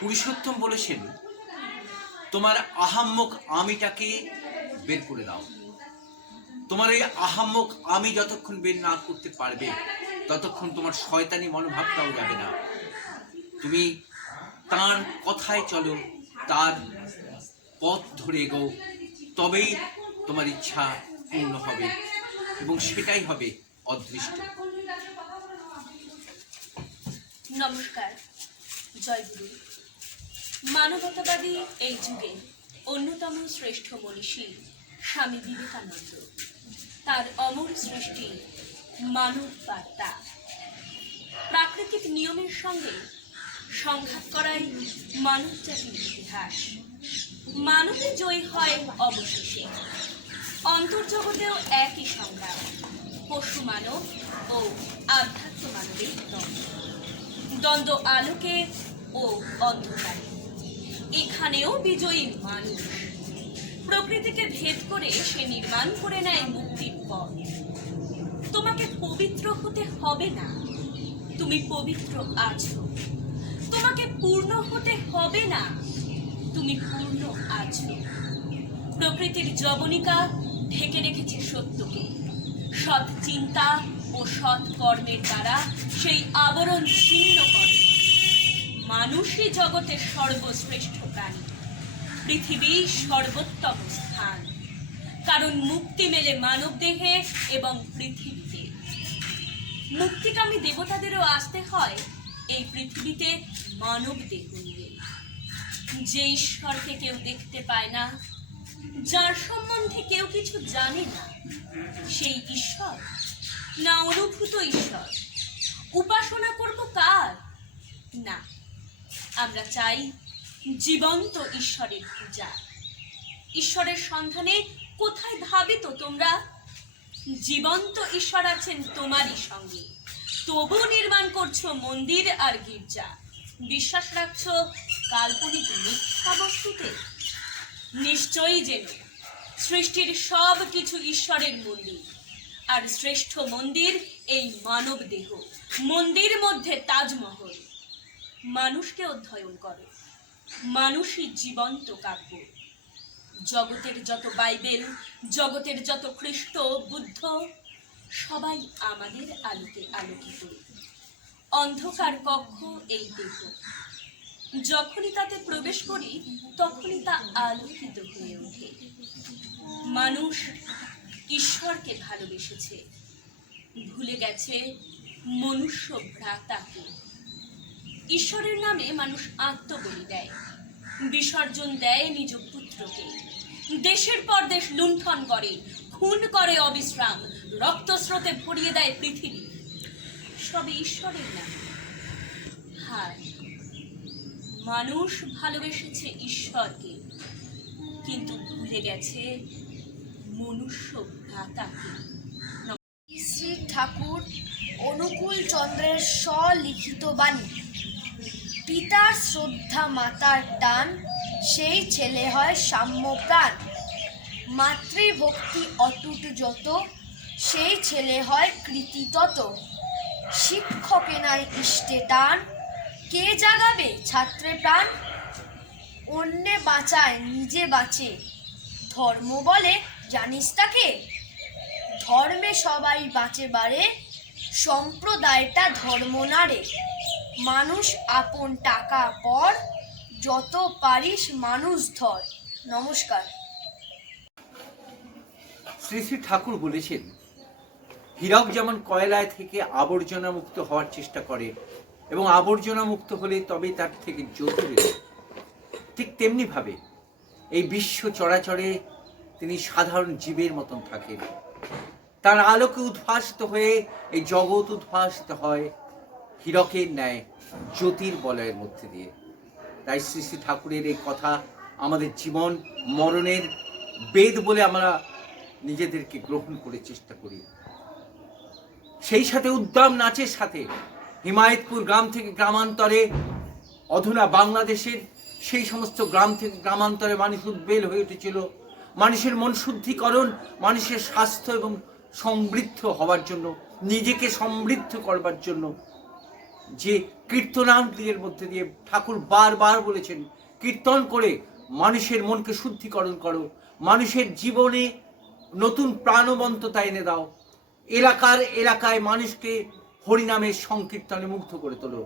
পুরুষোত্তম বলেছেন, তোমার আহাম্মক আমিটাকে বের করে দাও। তোমার এই আহাম্মক আমি যতক্ষণ বের না করতে পারবে ততক্ষণ তোমার শয়তানি মনোভাবটাও যাবে না। তুমি তার কথায় চলো, তার পথ ধরে এগো, তবেই তোমার ইচ্ছা পূর্ণ হবে এবং সেটাই হবে অদৃষ্ট। নমস্কার, জয় গুরু। মানবতাবাদী এই যুগে অন্যতম শ্রেষ্ঠ মনীষী স্বামী বিবেকানন্দ তার অমর সৃষ্টি মানব বার্তা প্রাকৃতিক নিয়মের সঙ্গে সংঘাত করাই মানব জাতির ইতিহাস। মানবে জয়ী হয় অবশেষে। অন্তর্জগতেও একই সংগ্রাম, পশু মানব ও আধ্যাত্ম মানবের দ্বন্দ্ব, আলোকে ও অন্ধকারে। এখানেও বিজয়ী মানুষ প্রকৃতিকে ভেদ করে সে নির্মাণ করে নেয় মুক্তির পথ। তোমাকে পবিত্র হতে হবে না, তুমি পবিত্র আছো। তোমাকে পূর্ণ হতে হবে না, তুমি পূর্ণ আছো। প্রকৃতির যবনিকা ঢেকে রেখেছে সত্যকে। সৎ চিন্তা ও সৎ কর্মের দ্বারা সেই আবরণ ছিন্ন করে। মানুষই জগতের সর্বশ্রেষ্ঠ প্রাণী, পৃথিবীর সর্বোত্তম স্থান। কারণ মুক্তি মেলে মানব দেহে এবং পৃথিবীতে। মুক্তিকামী দেবতাদেরও আসতে হয় এই পৃথিবীতে মানব দেহ নিয়ে। যে ঈশ্বরকে কেউ দেখতে পায় না, যার সম্বন্ধে কেউ কিছু জানে না, সেই ঈশ্বর না অনুভূত ঈশ্বর। উপাসনা করব কার? না, আমরা চাই জীবন্ত ঈশ্বরের পূজা। ঈশ্বরের সন্ধানে কোথায় ধাবিত তোমরা? জীবন্ত ঈশ্বর আছেন তোমারই সঙ্গে, তবু নির্মাণ করছো মন্দির আর গির্জা। বিশ্বাস রাখছো কাল্পনিক মিথ্যা বস্তুতে। নিশ্চয়ই যেন সৃষ্টির সব কিছু ঈশ্বরের মন্দির, আর শ্রেষ্ঠ মন্দির এই মানব দেহ। মন্দির মধ্যে তাজমহল। মানুষকে অধ্যয়ন করো, মানুষই জীবন্ত কাব্য। জগতের যত বাইবেল, জগতের যত খ্রিস্ট বুদ্ধ, সবাই আমাদের আলোকে আলোকিত। অন্ধকার কক্ষ এই দেহ, যখনই তাতে প্রবেশ করি তখনই তা আলোকিত হয়ে ওঠে। মানুষ ঈশ্বরকে ভালোবেসেছে, ভুলে গেছে মনুষ্য ভ্রাতাকে। ঈশ্বরের নামে মানুষ আত্মবলি দেয়, বিসর্জন দেয় নিজ পুত্রকে। দেশের পর দেশ লুণ্ঠন করে, খুন করে অবিশ্রাম, রক্তস্রোতে ভরিয়ে দেয় পৃথিবী। সবে ঈশ্বরের নামে। হায়, মানুষ ভালোবেসেছে ঈশ্বরকে, কিন্তু ভুলে গেছে মনুষ্য ভ্রাতাকে। শ্রী ঠাকুর অনুকূল চন্দ্রের স্বলিখিত বাণী। পিতার শ্রদ্ধা, মাতার টান, সেই ছেলে হয় সাম্যপ্রাণ। মাতৃভক্তি অটুট যত, সেই ছেলে হয় কৃতি তত। শিক্ষকে নাই ইষ্টে টান, কে জাগাবে ছাত্রে প্রাণ? অন্যে বাঁচায় নিজে বাঁচে, ধর্ম বলে জানিস তাকে? ধর্মে সবাই বাঁচে বারে, সম্প্রদায়টা ধর্ম নারে। মানুষ আপন টাকা পর, যত পারিস মানুষ ধর। নমস্কার। শ্রী শ্রী ঠাকুর বলেছেন, হীরক যেমন কয়লায় থেকে আবর্জনা মুক্ত হওয়ার চেষ্টা করে এবং আবর্জনা মুক্ত হলে তবে তার থেকে জ্যোতি বেরোয়, ঠিক তেমনি ভাবে এই বিশ্ব চরাচরে তিনি সাধারণ জীবের মতন থাকেন। তার আলোকে উদ্ভাসিত হয়ে এই জগৎ উদ্ভাসিত হয় হীরকের ন্যায় জ্যোতির বলয়ের মধ্যে দিয়ে। তাই শ্রী শ্রী ঠাকুরের এই কথা আমাদের জীবন মরণের বেদ বলে আমরা নিজেদেরকে গ্রহণ করে চেষ্টা করি। সেই সাথে উদ্দাম নাচের সাথে হিমায়তপুর গ্রাম থেকে গ্রামান্তরে, অধুনা বাংলাদেশের সেই সমস্ত গ্রাম থেকে গ্রামান্তরে মানুষ উদ্বেল হয়ে উঠেছিল। মানুষের মন শুদ্ধিকরণ, মানুষের স্বাস্থ্য এবং সমৃদ্ধ হওয়ার জন্য, নিজেকে সমৃদ্ধ করবার জন্য যে কীর্তনাঞ্জলির মধ্যে দিয়ে ঠাকুর বারবার বলেছেন, কীর্তন করে মানুষের মনকে শুদ্ধিকরণ করো, মানুষের জীবনে নতুন প্রাণবন্ততা এনে দাও, এলাকায় মানুষকে হরিনামের সংকীর্তনে মুগ্ধ করে তোলো।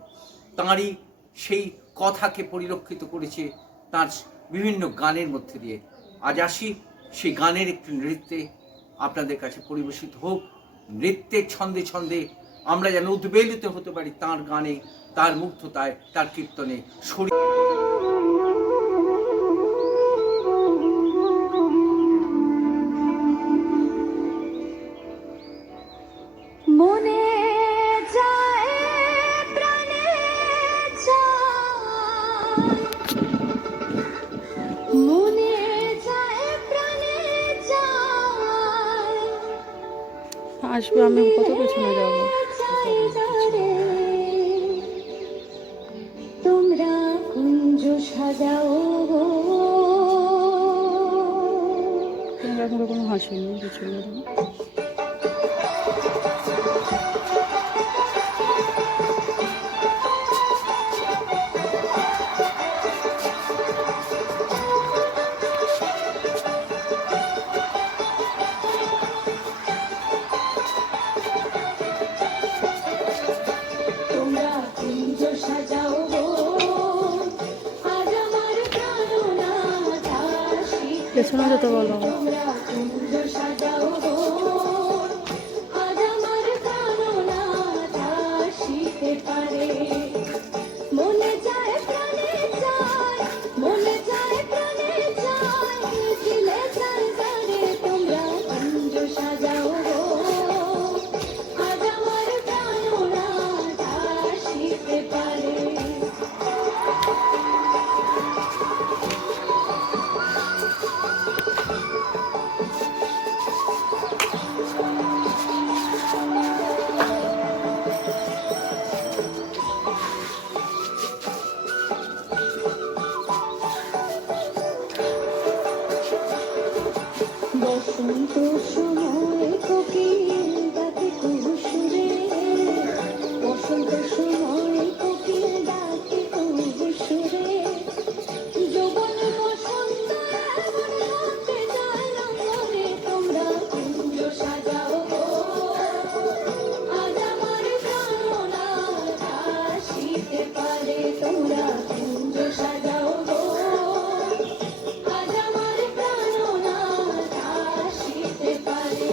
তাঁরই সেই কথাকে পরিলক্ষিত করেছে তার বিভিন্ন গানের মধ্যে দিয়ে। আজ আসি সেই গানের একটি নৃত্যে আপনাদের কাছে পরিবেশিত হোক। নৃত্যের ছন্দে ছন্দে আমরা যেন উদ্বেলিত হতে পারি তার গানে, তার মুগ্ধতায়, তার কীর্তনে। মনে যায় প্রাণে যায়, মনে যায় প্রাণে যায়, আসবে, আমি কত পেছনে যাবো। তোমরা কুঞ্জ সাজাও, তোমরা এখন কোনো হাসি নেই, কিছু নেই। তোমরা কুঞ্জ সাজাও গো, আজ আমার প্রাণনাথ আসিতে পেছনে যেতে বলো। তোমরা কুঞ্জ সাজাও গো, আজ আমার প্রাণনাথ আসিতে পারে। মনে যায় প্রাণে যায়, মনে যায় প্রাণে যায়, দিলে যায় জানে তোমরা কুঞ্জ সাজাও গো, আজ আমার প্রাণনাথ আসিতে পারে। বসন্ত সময় কোকিল ডাকে কুহুসুরে, বসন্ত সময় কোকিল ডাকে কুহুসুরে, যৌবন বসন্ত এমন রাতে যায় না মনে, তোমরা কুঞ্জ সাজাও গো, আজ আমার প্রাণনাথ আসিতে পারে। তোমরা কুঞ্জ সাজাও গো, আজ আমার প্রাণনাথ আসিতে পারে।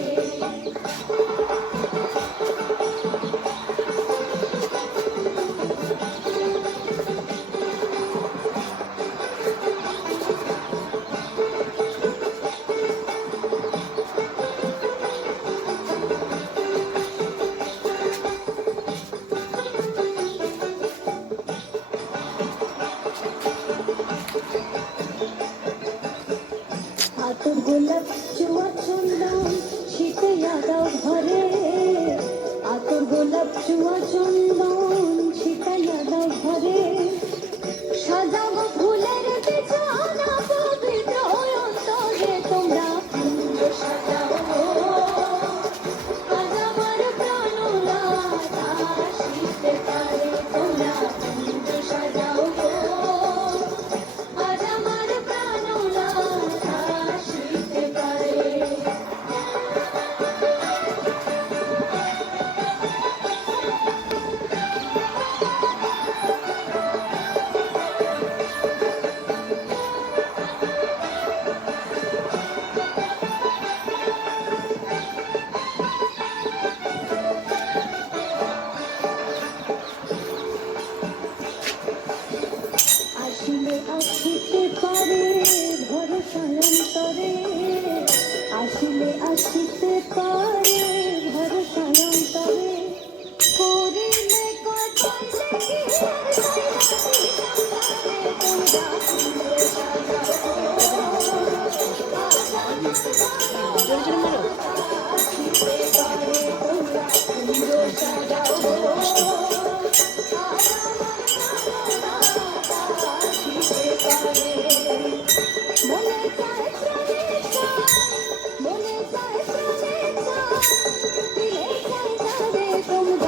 আতর গোলাপ চুয়া চন্দন ছিটাইয়া দাও ঘরে, আতর গোলাপ চুয়া চন্দন ছিটাইয়া দাও ঘরে, সাজাবো ফুলের বিছানা পবিত্র অন্তরে। তোমরা কুঞ্জ সাজাও গো, আজ আমার প্রাণনাথ আসিতে পারে। তোমরা কুঞ্জ সাজাও গো, আজ আমার প্রাণনাথ আসিতে পারে। আসিলে আসিতে পারে ভরসা অন্তরে, আসিলে আসিতে পারে ভরসা অন্তরে, করিলে কথাই দেখি আর যাইবানি জানারে। তোমরা কুঞ্জ সাজাও গো, আজ আমার প্রাণনাথ আসিতে পারে। তোমরা কুঞ্জ সাজাও গো, আজ আমার প্রাণনাথ আসিতে পারে। মনে যায় প্রাণে যায়, মনে যায় প্রাণে যায়, দিলে যায় জানে তোমরা